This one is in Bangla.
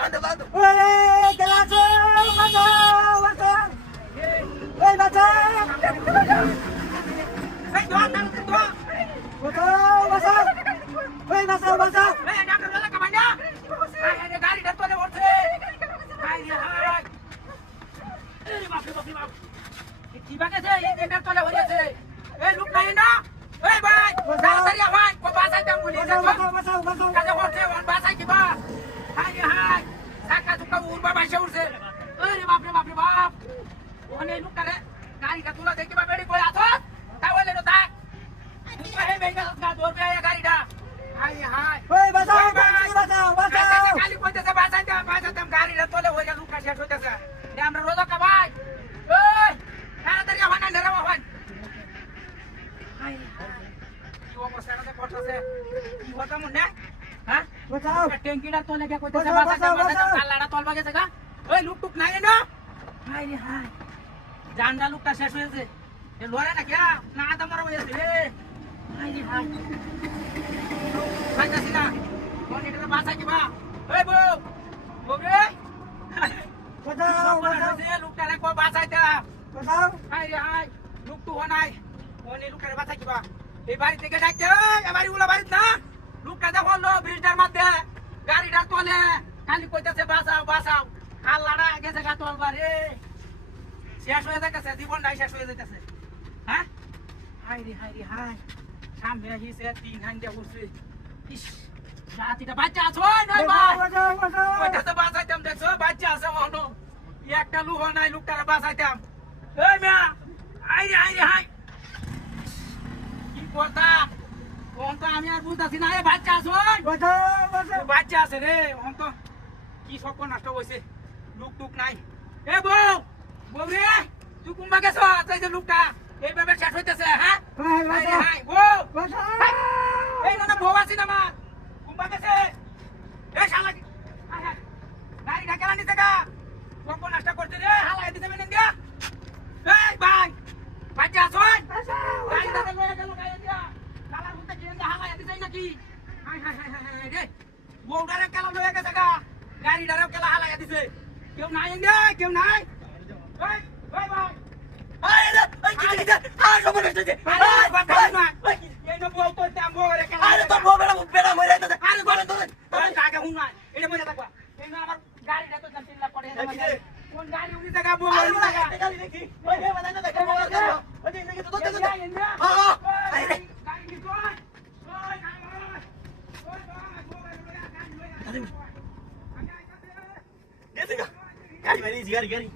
ওই গেলাস বাঁচাও বাঁচাও ওই বাঁচাও এই দোয়া দাও দোয়া বাঁচাও বাঁচাও ওই বাঁচাও বাঁচাও এই ডাক্তার বলে কামাই না আরে গাড়িটা তোলে উঠছে হাই হাই এই বাপ রে বাপ কি বাগেছে এই গেটার তোলে হইছে এই লোক নাই না এই ভাই তাড়াতাড়ি আয় কো বাসায় দাম বলি বাঁচাও বাঁচাও বাঁচাও কাজে হচ্ছে ওর বাসায় কি বা হাই হাই টাকা তো উড়বা বাইসে উঠছে আরে বাপ রে বাপ ওনে লোকটারে গাড়িটা তোলা দেখি বা বেড়ি কই আছো তাহলে তো থাক তুই হে মেগা ধরবে এই গাড়িটা হাই হাই ওই বাঁচাও বাঁচাও বাঁচাও কালি কইতেছে বাসায় দাম গাড়িটা তোলে হয়ে গেল লোকটা শেষ হইতেছে এ আমরা রোজা কা ভাই এই তাড়াতাড়ি আওয়ান না ধরে আওয়ান হাই কি অবস্থাটা করতেছে কি হতা মনে হ্যাঁ বাঁচাও ট্যাঙ্কিটা তোলে কে কইতেছে বাঁচাও, বাসায় বাঁচাও। কালাটা তোলবা গেছে গা ওই লুক টুক নাই না হাই রে হাই জানডা লুকটা শেষ হয়েছে এ লড়ে না কিয়া না আদা মারা হয়েছে রে হাই রে হাই কাইতাছি না কোন এটা বাসা কি বা এই বউ বউ রে বাঁচাও বাঁচাও লুকটারে কো বাসাইতা বাঁচাও হাই রে হাই লুক টু হনাই কোন লুকটারে বাসা কি বা এই বাড়ি থেকে ডাকতে এই বাড়ি উলা বাড়ি না লুকটা দেখো লো ব্রিজটার মধ্যে গাড়িটা তোলে খালি কইতাছে বাসাও বাসাও আল্লাহটা গেছে গা তোলবা রে শেষ হয়ে যাইতেছে জীবনটাই শেষ হয়ে যাইতেছে হ্যাঁ হাই রে হাই সামনে হিসে তিন হান্ডে উঠছে ইস রাতিটা বাচ্চা আছো নয় ভাই বাঁচাও বাঁচাও ওইটা তো বাঁচাইতাম দেখছো বাচ্চা আছে মনো একটা লুহ নাই লুকটারে বাঁচাইতাম এই মিয়া হাই রে হাই কি করতাম কোন তো আমি আর বুঝতাছি না এ বাচ্চা আছো বাঁচাও বাঁচাও বাচ্চা আছে রে ওন তো কি সব নষ্ট হইছে লুক টুক নাই এ বউ বউ রে তুই কুম্বা গেছো তাই যে লুকটা এইভাবে শেষ হইতেছে হ্যাঁ হাই রে হাই বউ বাঁচাও এই না বউ আছি না মা কুম্বা গেছে এ শালা হাই হাই গাড়ি ঢাকেলা নিতে গা সব নষ্ট করতে রে হালাই দিতে বেন দিয়া এই ভাই বাচ্চা আছো গাড়ি ঢাকেলা লয়ে গেল গাড়ি দিয়া শালা উঠতে কি হালাই দিতে নাকি হাই রে বউডারে কেলা লয়ে গেছে গা গাড়িটারে কেলা হালাই দিছে কেউ নাই রে কেউ নাই ওই ওই ভাই আরে ওই কি দিছে আর সব নষ্ট হইছে আরে বাবা না এই ন বউ তো দাম বউ রে কেলা আরে তো বউ বেড়া মরে যাইতেছে আরে বলে তো কাকে হুন না এটা মরে থাকবা এই না আমার গাড়িটা তো চিল্লা পড়ে কোন গাড়ি উনি জায়গা বউ মরে জায়গা গাড়ি দেখি ওই রে বাদাই না দেখো ওই দেখি তো তো হ্যাঁ আরে গাড়ি কি কই ওই গাড়ি ওই গাড়ি Gari, gari, gari.